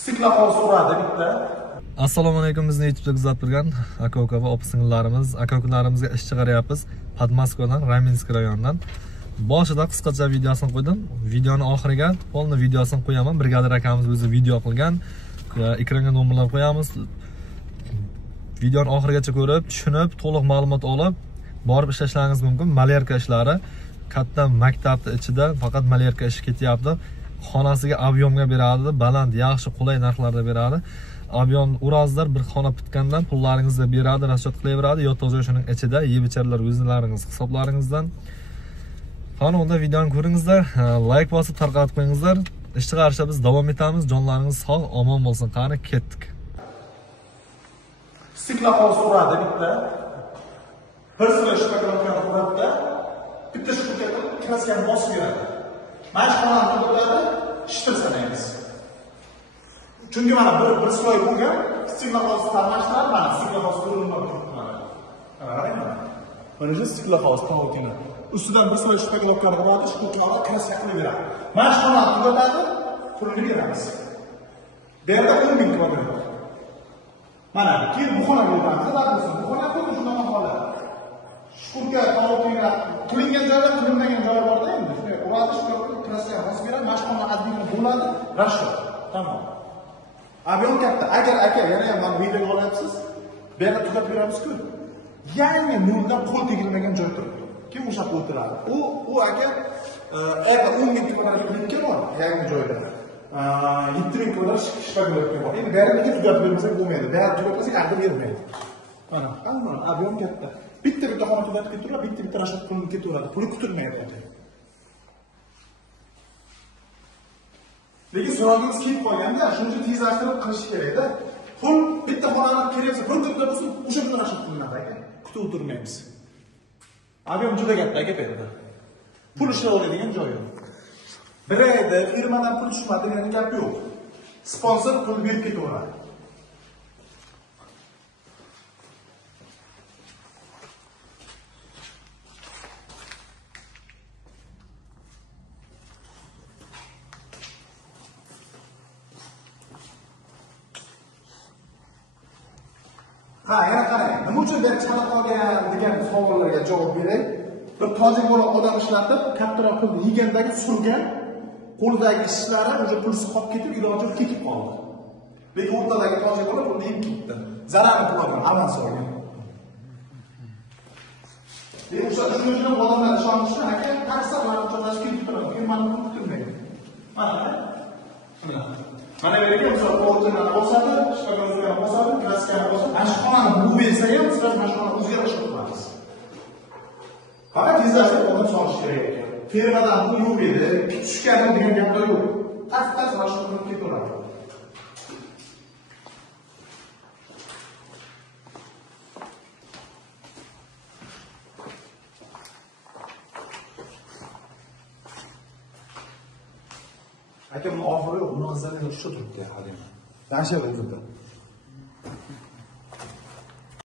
Stiklaqol so'radi bitta. Assalomu alaykum, bizni YouTube'da kuzatib turgan aka-uka va opa-singillarimiz, aka-ukalarimizga ish chiqaryapmiz. Podmoskvadan, Raminsk rayonidan. Boshida qisqacha videosini qo'ydim. Videoni oxiriga polni videosini qo'yaman. Brigadir akamiz o'zi video qilgan. Ekranga nomerlar qo'yamiz. Videoni oxirigacha ko'rib, tushunib, to'liq ma'lumot olib, borib ishlashlaringiz mumkin. Malyarka ishlari katta maktabning ichida faqat malyarka ishi ketyapti. Xonasiga avyomga beradi, baland, yaxshi, qulay narxlarda beradi. Avion urasizlar, bir xona bitgandan pullaringizni beradi, rasxod qilaveradi, yo to'g'ri shuning ichida yeb-icharilar o'zlaringiz hisoblaringizdan. Qani unda videoni ko'ringizlar, like bosib tarqatib qo'yingizlar. Ish chiqarishda biz davom etamiz. Jonlaringiz sog', omon bo'lsin. Qani ketdik. Stiklaqol so'radi bitta. Bir sira shpaklokani qo'yadi. Bitta shpaklokani kraskani bosib beradi. Mana shu xonani to'ladi, shtir sanaymiz. Chunki mana bir sloy bo'lgan, stiklaqol tarmashtiradi, mana stiklaqol qurilma turibdi mana. Qarangmi? Mana shu stiklaqol tavotina. Ustidan bir sloy shpaklokani qo'yadi, shpaklokani kraska qilib beradi. Mana shu xonani to'ladi, pulni beramiz. Bu yerda 10,000 kvadrat. Mana keyin bu xonaga o'tamiz, bu xona xuddi shunaqa holat. Shkurga tavotina qilingan joyda, qilinmagan joyi bor-da endi. Uradi, shpaklokani kraska bosib beradi, mana shu xona admini bo'ladi, rasho. Tamom. Avion katta. Agar aka yana ham mana video olyapsiz, bu yerda tugatib beramiz-ku. Yangi noldan qo'l tegilmagan joy turibdi. Kim o'sha yerda o'tiradi? U aka aka 10,000 kvadrat klipga bor, yangi joyda. 7,000 kvadrat shpaklokka bor. Endi bu yerda nega tugatib bermasak bo'lmaydi. Bu yerda tugatmasak aql bermaydi. Mana avion katta. Bitta xona tugatib ketaveradi, bitta rashat qilinib ketaveradi. Puli kutilmaydi. Lekin so'rovingiz kelib qolganda, shuncha tezlashtirib qilish kerak-da. Pul bitta xonani keraksa, bir kunda bo'lsa, o'sha bilan rashat qilinadi aka. Kutib o'tirmaymiz. Avion juda katta aka bu yerda. Pul ishlab oladigan joy yo'q. Bir oyda firmadan pul tushmadi degan gap yo'q. Sponsor pul berib ketaveradi. Yana qarang. Nima uchun bu chiqarib qolgan degan savollarga javob beray. Bir tojik bola odam ishlatib, kattaroq pulni yegandagi surgan, qo'lidagi ishlari o'sha pulsiz qolib ketib, iloji yo'q ketib qoldi. Lekin o'rtadagi tojik bola pulni yeb ketdi. Zararni qilgan, avans olgan. Lekin o'sha shunday odamlar ishonishni aka taksirlarni to'plash kerak turadi. Firmani kutilmaydi. Mana bu yerga misol o'rtani bosadi, shpaklokani bosadi, kraskani bosadi. Mana shu xonani bu bersa ham siz mana shu xonani o'zgartirish qilamiz. Faqat tezlashtirib odam solish kerak ekan. Firmadan pul yo'q edi, tushgani degan gaplar yo'q. Tas mana shu qilib ketaveradi. Aka buni oxiri yo'q, buni qizlarga shu turibdi hali. Nasha o'zida.